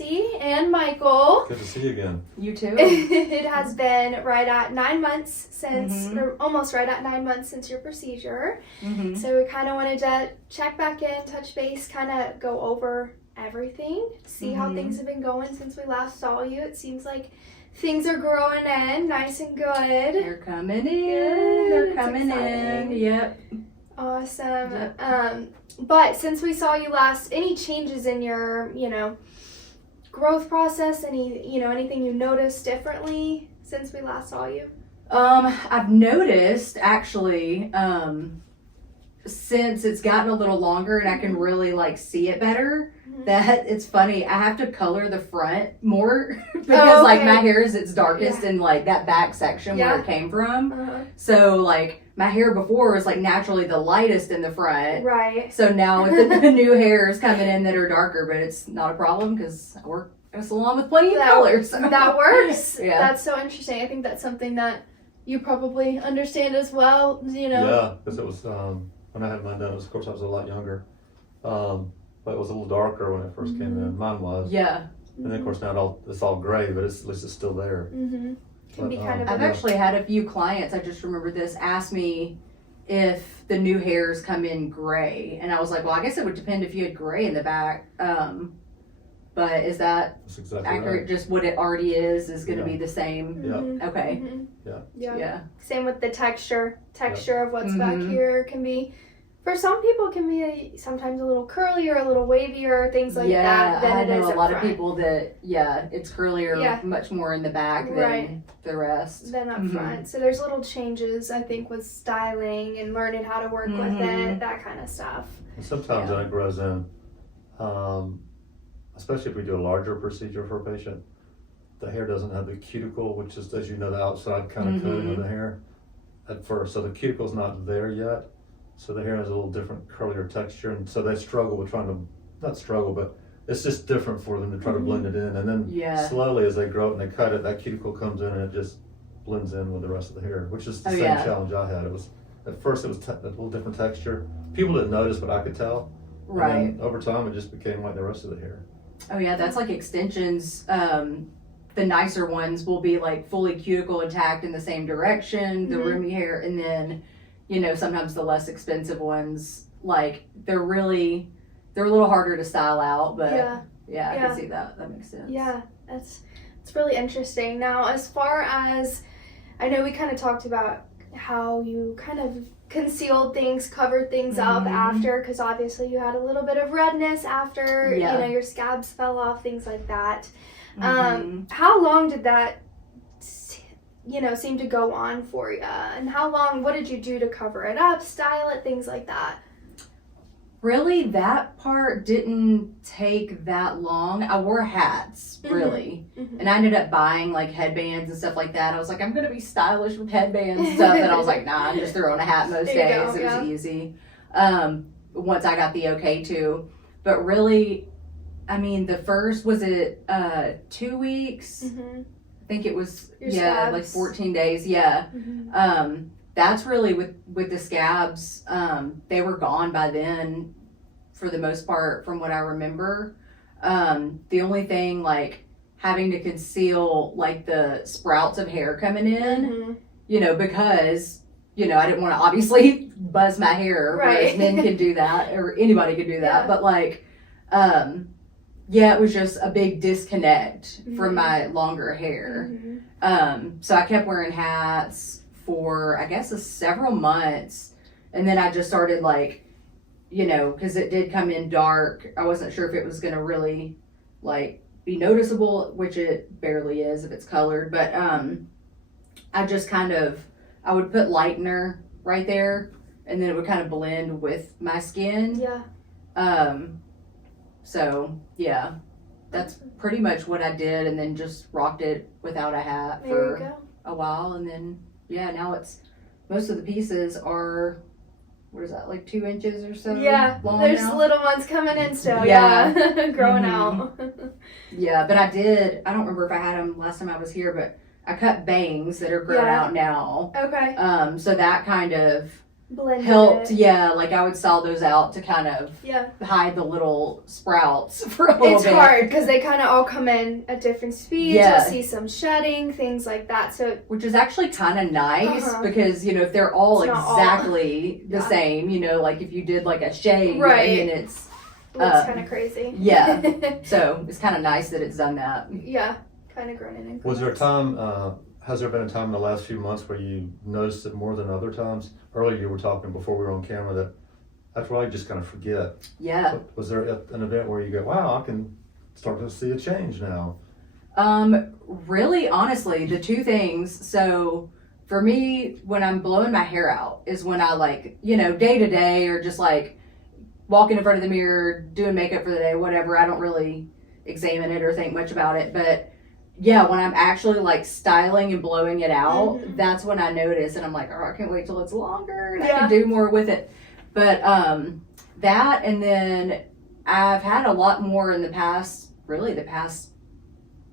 Chelsea and Michael. Good to see you again. You too. It has been right at 9 months since, or almost right at 9 months since your procedure. So we kind of wanted to check back in, touch base, kind of go over everything, see how things have been going since we last saw you. It seems like things are growing in, nice and good. They're coming in. They're coming in. Yep. Awesome. Yep. But since we saw you last, any changes in your, growth process? Anything you noticed differently since we last saw you? I've noticed actually, since it's gotten a little longer and I can really see it better, that it's funny. I have to color the front more because my hair is its darkest in that back section where it came from. So my hair before was naturally the lightest in the front. Right. So now with the new hairs coming in that are darker, but it's not a problem because I work at a salon with plenty of colors. So. That works. Yeah. That's so interesting. I think that's something that you probably understand as well. Yeah, because it was when I had mine done. Of course, I was a lot younger, but it was a little darker when it first came in. Mine was. Yeah. And then of course now it's all gray, but at least it's still there. Can be kind of. I've actually had a few clients. I just remember this ask me if the new hairs come in gray, and I was like, well, I guess it would depend if you had gray in the back. But is that exactly accurate? Right. Just what it already is going to be the same. Yeah. Okay. Yeah. Same with the texture of what's back here can be. For some people, can be sometimes a little curlier, a little wavier, things like that. Than I it is know a lot front. of people that it's curlier, much more in the back than the rest. Than up front. So there's little changes, I think, with styling and learning how to work with it, that kind of stuff. And sometimes when it grows in, especially if we do a larger procedure for a patient, the hair doesn't have the cuticle, which is, as you know, the outside kind of coating of the hair at first. So the cuticle's not there yet. So the hair has a little different curlier texture, and so they struggle with not struggle, but it's just different for them to try to blend it in. And then slowly as they grow it and they cut it, that cuticle comes in and it just blends in with the rest of the hair, which is the same challenge I had. It was, at first it was a little different texture. People didn't notice, but I could tell. Right. And then over time it just became like the rest of the hair. Oh yeah, that's like extensions. The nicer ones will be fully cuticle intact in the same direction, the roomy hair, and then sometimes the less expensive ones, they're a little harder to style out, but I can see that. That makes sense. Yeah, it's really interesting. Now, as far as, I know we kind of talked about how you kind of concealed things, covered things up after, because obviously you had a little bit of redness after, your scabs fell off, things like that. How long did that seem to go on for you? And what did you do to cover it up, style it, things like that? Really, that part didn't take that long. I wore hats, really. And I ended up buying headbands and stuff like that. I was like, I'm going to be stylish with headbands and stuff. And I was like, nah, I'm just throwing a hat most days. It was easy. Once I got the okay to. But really, I mean, the first, was it 2 weeks? I think it was, scabs. 14 days. That's really with the scabs. They were gone by then for the most part from what I remember. The only thing having to conceal the sprouts of hair coming in, because, I didn't want to obviously buzz my hair, whereas men can do that or anybody can do that. But it was just a big disconnect from my longer hair. So I kept wearing hats for, I guess, several months. And then I just started because it did come in dark. I wasn't sure if it was going to really be noticeable, which it barely is if it's colored. But I just I would put lightener right there and then it would kind of blend with my skin. So yeah, that's pretty much what I did, and then just rocked it without a hat for a while, and then now most of the pieces are, what is that, 2 inches or so? Long there's now? Little ones coming in still. Growing out. But I don't remember if I had them last time I was here, but I cut bangs that are grown out now. Okay. So that kind of Blended helped. it. Yeah, like I would style those out to kind of Yeah. hide the little sprouts for a little It's bit. hard because they kind of all come in at different speeds. Yeah. You'll see some shedding, things like that. So Which is actually kind of nice Uh-huh. because, you know, if they're all It's not all- exactly the Yeah. same, you know, like if you did like a shade Right. and then it's, it looks kind of crazy. yeah. so it's kind of nice that it's done that. Yeah. Kind of grown in increments. Was there a time, has there been a time in the last few months where you noticed it more than other times? Earlier you were talking before we were on camera that after a while you just kind of forget. Yeah. But was there an event where you go, wow, I can start to see a change now? Really, honestly, the two things. So for me, when I'm blowing my hair out is when I like, you know, day to day or just like walking in front of the mirror, doing makeup for the day, whatever. I don't really examine it or think much about it. But yeah, when I'm actually like styling and blowing it out, Mhm. that's when I notice and I'm like, oh, I can't wait till it's longer and I Yeah. can do more with it. But that, and then I've had a lot more in the past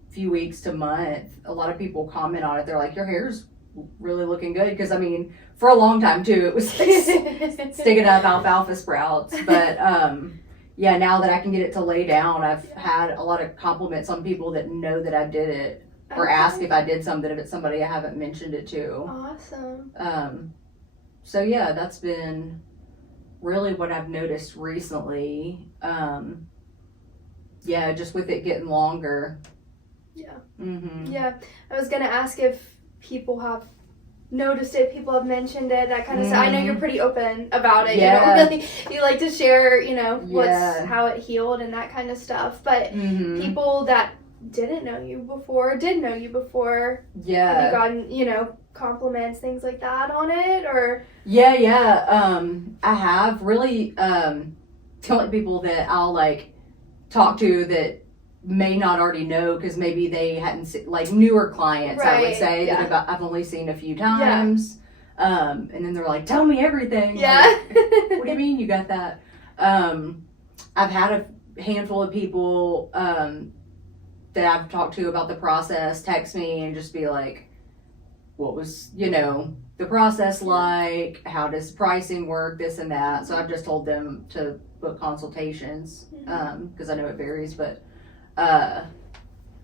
few weeks to month. A lot of people comment on it. They're like, your hair's really looking good. Because I mean, for a long time too, it was like sticking up alfalfa sprouts. But yeah, now that I can get it to lay down, I've had a lot of compliments on people that know that I did it or ask if I did something, if it's somebody I haven't mentioned it to. Awesome. So yeah, that's been really what I've noticed recently. Yeah, just with it getting longer. Yeah. Mm-hmm. Yeah. I was gonna ask if people have noticed it, people have mentioned it, that kind of stuff. I know you're pretty open about it. Yeah. You don't really, you like to share, you know, Yeah. how it healed and that kind of stuff. But Mm-hmm. people that didn't know you before, did know you before, have you Yeah. gotten, you know, compliments, things like that on it, or? Yeah. I have really telling people that I'll like talk to that may not already know because maybe they hadn't like newer clients, I would Right, say yeah. that I've only seen a few times. And then they're like, tell me everything. Yeah. Like, what do you mean you got that? I've had a handful of people that I've talked to about the process text me and just be like, what was, you know, the process like? How does pricing work? This and that. So I've just told them to book consultations because I know it varies, but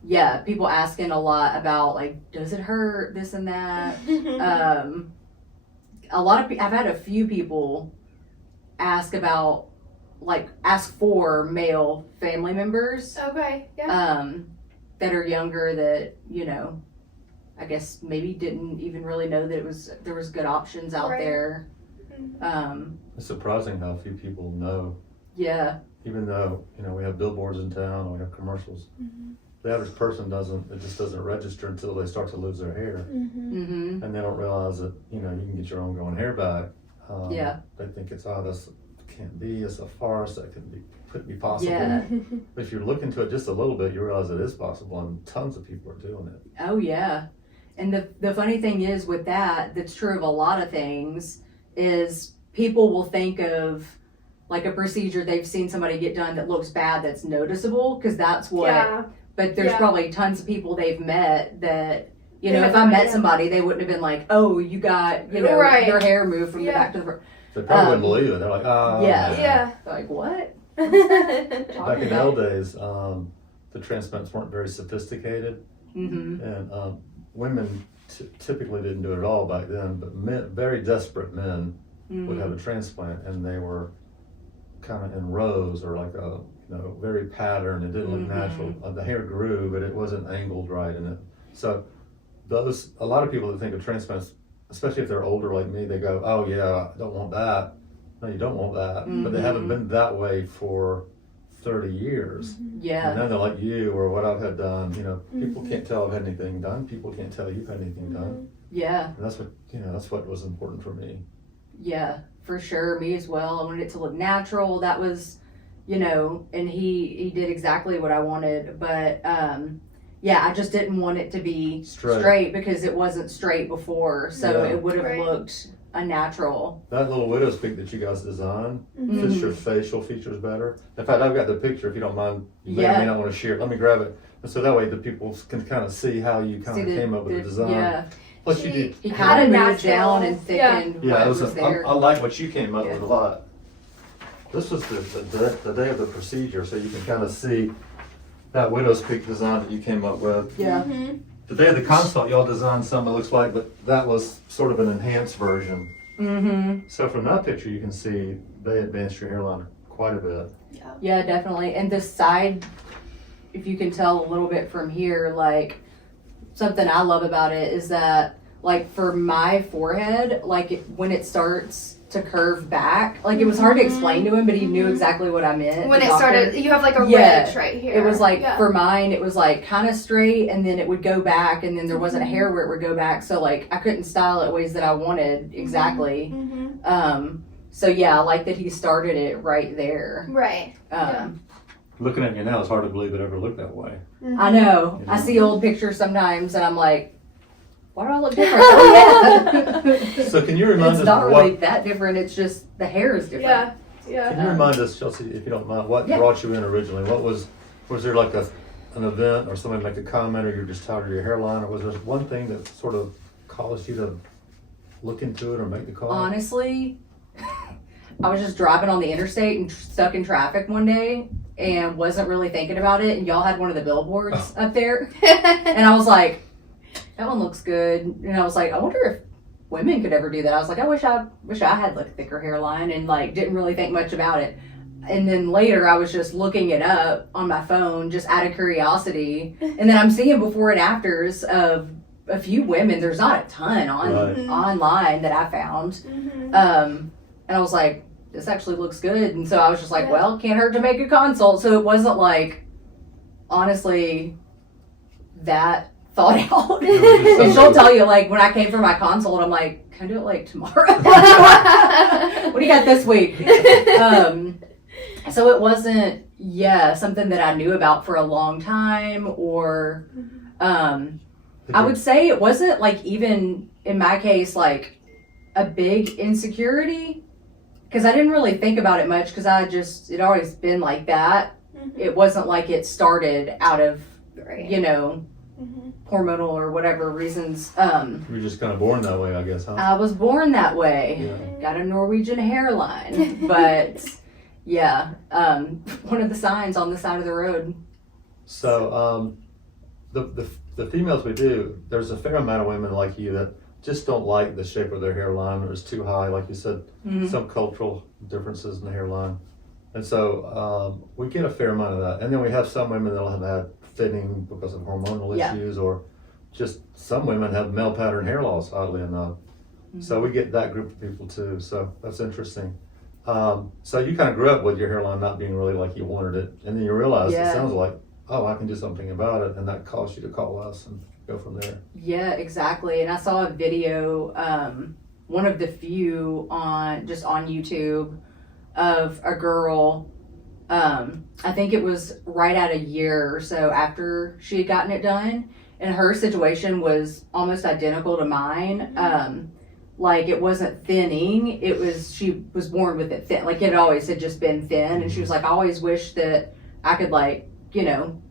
yeah, people asking a lot about like, does it hurt? This and that. A lot of I've had a few people ask about ask for male family members Okay. Yeah. that are younger that, you know, I guess maybe didn't even really know that there was good options out Right. there. Mhm. It's surprising how few people know, Yeah. even though, you know, we have billboards in town, we have commercials. Mhm. The average person it just doesn't register until they start to lose their hair. Mhm. Mm-hmm. And they don't realize that, you know, you can get your own growing hair back. Yeah. They think this can't be, it's a farce, couldn't be possible. Yeah. But if you look into it just a little bit, you realize it is possible and tons of people are doing it. Oh yeah. And the funny thing is with that's true of a lot of things, is people will think of like a procedure they've seen somebody get done that looks bad that's noticeable because that's what Yeah. but there's Yeah. probably tons of people they've met that, you They know, had if I no met idea. somebody, they wouldn't have been like, oh, you got, you know, Right. your hair moved from the Yeah. back to the front. They probably wouldn't Um, believe it. They're like, oh. yeah. Yeah. They're like, what? Back in the old days, the transplants weren't very sophisticated, Mm-hmm. and women typically didn't do it at all back then, but very desperate men would have a transplant, and they were kind of in rows or like a, you know, very patterned. It didn't look natural. The hair grew, but it wasn't angled right in it. So a lot of people that think of transplants, especially if they're older like me, they go, oh yeah, I don't want that. No, you don't want that. But they haven't been that way for 30 years. Yeah. And then they're like you or what I've had done. You know, people can't tell I've had anything done. People can't tell you've had anything done. Yeah. And that's what was important for me. Yeah, for sure. Me as well. I wanted it to look natural. That was, you know, and he did exactly what I wanted. But yeah, I just didn't want it to be straight because it wasn't straight before. So Yeah. it would have Right. looked unnatural. That little widow's peak that you guys designed Mhm. fits your facial features better. In fact, I've got the picture. If you don't mind, you may or Yeah. may not want to share it. Let me grab it. And so that way the people can kind of see how you kind See of came up with the design. Yeah. Plus you did. He Had kind a of moved natural- down and thickened Yeah, what it was was. there. I like what you came up Yeah. with a lot. This was the day of the procedure, so you can kind of see that widow's peak design that you came up with. Yeah. Mhm. The day of the consult, y'all designed something that looks like, but that was sort of an enhanced version. Mm-hmm. So from that picture, you can see they advanced your hairline quite a bit. Yeah, definitely. And this side, if you can tell a little bit from here, like something I love about it is that, like for my forehead, like when it starts to curve back, like it was hard to explain to him, but he knew exactly what I meant. When the it doctor. started, you have like a Yeah. ridge right here. It was like Yeah. for mine, it was like kind of straight, and then it would go back, and then there wasn't a hair where it would go back. So like I couldn't style it ways that I wanted exactly. Mhm. So yeah, I like that he started it right there. Right. Looking at you now, it's hard to believe it ever looked that way. I know. You I know? see old pictures sometimes, and I'm like, why do I look different? Oh yeah. So can you remind It's us not what? really that different. It's just the hair is different. Yeah. Yeah. Can you remind us, Chelsea, if you don't mind, what Yeah. brought you in originally? What was there like an event or somebody make a comment, or you're just tired of your hairline, or was there one thing that sort of caused you to look into it or make the call? Honestly, I was just driving on the interstate and stuck in traffic one day and wasn't really thinking about it. And y'all had one of the billboards up there. And I was like, that one looks good. And I was like, I wonder if women could ever do that. I was like, I wish I had like a thicker hairline, and like didn't really think much about it. And then later I was just looking it up on my phone just out of curiosity. And then I'm seeing before and afters of a few women. There's not a ton Right. online that I found. Mhm. And I was like, this actually looks good. And so I was just like, Yeah. well, can't hurt to make a consult. So it wasn't like, honestly, that thought out. And she'll tell you, like, when I came for my consult, I'm like, can I do it like tomorrow? What do you got this week? So it wasn't, something that I knew about for a long time, or I would say it wasn't like, even in my case, like a big insecurity, because I didn't really think about it much, because it always been like that. It wasn't like it started out of, Right. hormonal or whatever reasons. You're just kind of born that way, I guess, huh? I was born that way. Yeah. Got a Norwegian hairline, but one of the signs on the side of the road. So, the females we do, there's a fair amount of women like you that just don't like the shape of their hairline, or it's too high, like you said, some cultural differences in the hairline. And so we get a fair amount of that. And then we have some women that'll have had thinning because of hormonal Yeah. issues, or just some women have male pattern hair loss, oddly enough. So we get that group of people too. So that's interesting. So you kind of grew up with your hairline not being really like you wanted it, and then you realized it sounds like, oh, I can do something about it, and that caused you to call us and go from there. Yeah, exactly. And I saw a video, one of the few on YouTube, of a girl. I think it was right at a year or so after she had gotten it done, and her situation was almost identical to mine. Like, it wasn't thinning, she was born with it thin, like it always had just been thin. And she was like, I always wish that I could, like,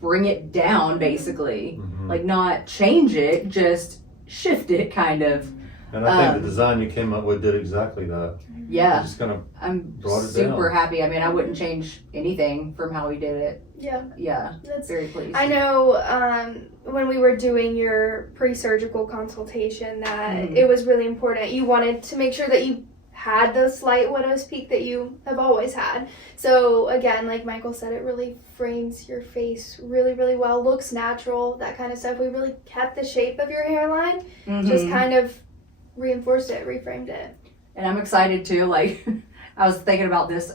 bring it down, basically. Like, not change it, just shift it, kind of. And I think the design you came up with did exactly that. Yeah. You just kind of I'm brought it super down. happy. I mean, I wouldn't change anything from how we did it. Yeah. Yeah, That's very pleased. I know when we were doing your pre-surgical consultation that it was really important. You wanted to make sure that you had the slight widow's peak that you have always had. So again, like Michael said, it really frames your face really, really well, looks natural, that kind of stuff. We really kept the shape of your hairline, just kind of reinforced it, reframed it. And I'm excited too. Like, I was thinking about this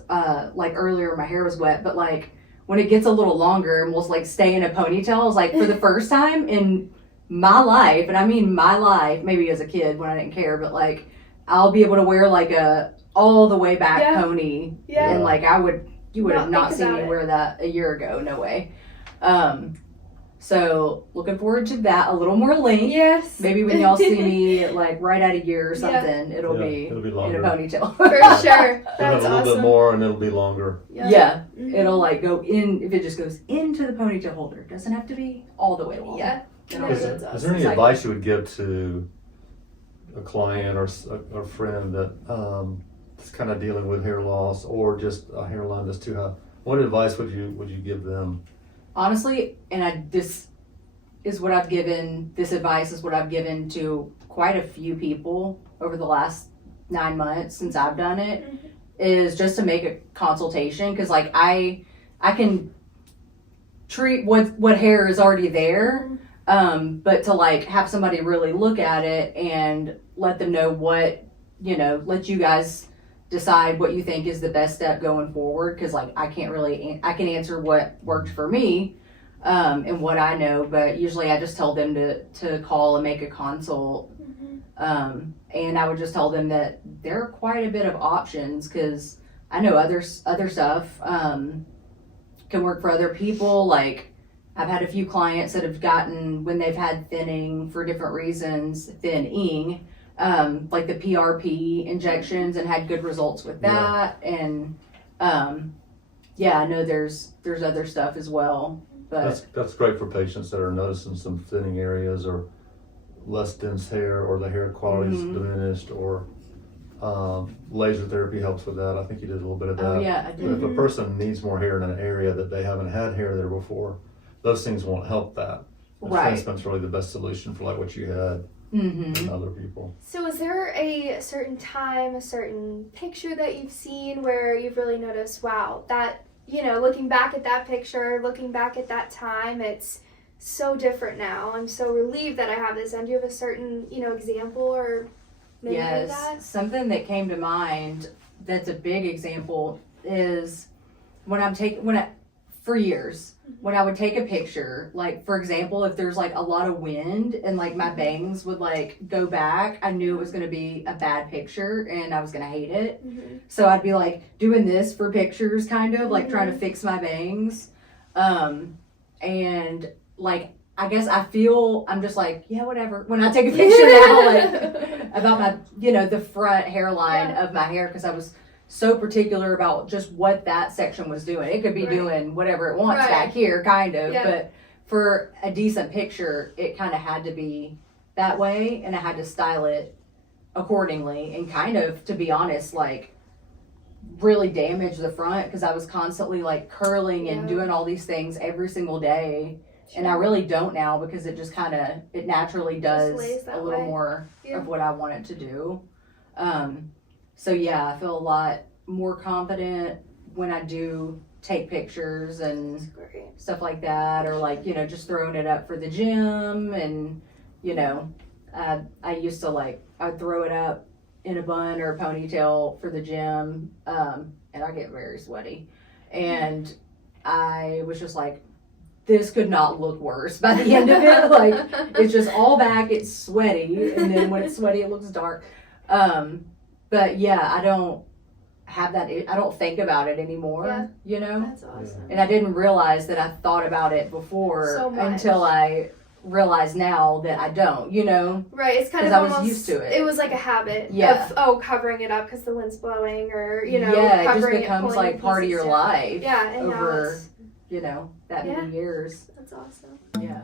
like earlier, my hair was wet, but like when it gets a little longer and we'll like stay in a ponytail, I was like, for the first time in my life, and I mean my life, maybe as a kid when I didn't care, but like I'll be able to wear like a all the way back pony. Yeah. And like you would have not think seen about me it. wear that a year ago, no way. So looking forward to that, a little more length. Yes. Maybe when y'all see me like right at a year or something, it'll be it'll be in longer. a ponytail. For sure. We'll have That's a little awesome. bit more, and it'll be longer. Yeah, Mhm. it'll like go in, if it just goes into the ponytail holder. It doesn't have to be all the way long. Yeah. It'll No, Is, be- that's is awesome. there any Excited. advice you would give to a client or a friend that is kind of dealing with hair loss or just a hairline that's too high, what advice would you give them? Honestly, this advice is what I've given to quite a few people over the last 9 months since I've done it, is just to make a consultation, because like I can treat what hair is already there, but to like have somebody really look at it and let them know what, let you guys decide what you think is the best step going forward, because like I can answer what worked for me and what I know, but usually I just tell them to call and make a consult. And I would just tell them that there are quite a bit of options, because I know other stuff can work for other people. Like I've had a few clients that have gotten, when they've had thinning for different reasons, thinning, like the PRP injections, and had good results with that. Yeah. And I know there's other stuff as well. But that's great for patients that are noticing some thinning areas or less dense hair, or the hair quality is diminished, or laser therapy helps with that. I think you did a little bit of that. Oh yeah, I did. But if a person needs more hair in an area that they haven't had hair there before, those things won't help that. Right. Transplant's really the best solution for like what you had in other people. So is there a certain time, a certain picture that you've seen where you've really noticed, wow, that, looking back at that picture, looking back at that time, it's so different now. I'm so relieved that I have this. And do you have a certain, example or maybe of that? Something that came to mind that's a big example is for years, when I would take a picture, like for example, if there's like a lot of wind and like my bangs would like go back, I knew it was going to be a bad picture and I was going to hate it. So I'd be like doing this for pictures, kind of like trying to fix my bangs. And like, I guess I'm just like, yeah, whatever. When I take a picture now, like about my, the front hairline of my hair, because I was so particular about just what that section was doing. It could be doing whatever it wants back here, kind of, but for a decent picture, it kind of had to be that way, and I had to style it accordingly, and kind of, to be honest, like really damage the front, because I was constantly like curling and doing all these things every single day. And I really don't now, because it just it naturally does a little more of what I want it to do. So yeah, I feel a lot more confident when I do take pictures and stuff like that, or like, just throwing it up for the gym. And, I used to I'd throw it up in a bun or a ponytail for the gym. And I get very sweaty. And I was just like, this could not look worse by the end of it. Like, it's just all back, it's sweaty, and then when it's sweaty, it looks dark. But yeah, I don't have that, I don't think about it anymore, That's awesome. And I didn't realize that I thought about it before until I realize now that I don't, Right, it's kind of almost, I was used to it. It was like a habit of, covering it up because the wind's blowing, or, it just becomes like part of your life. Yeah, and over, that many years. That's awesome. Yeah.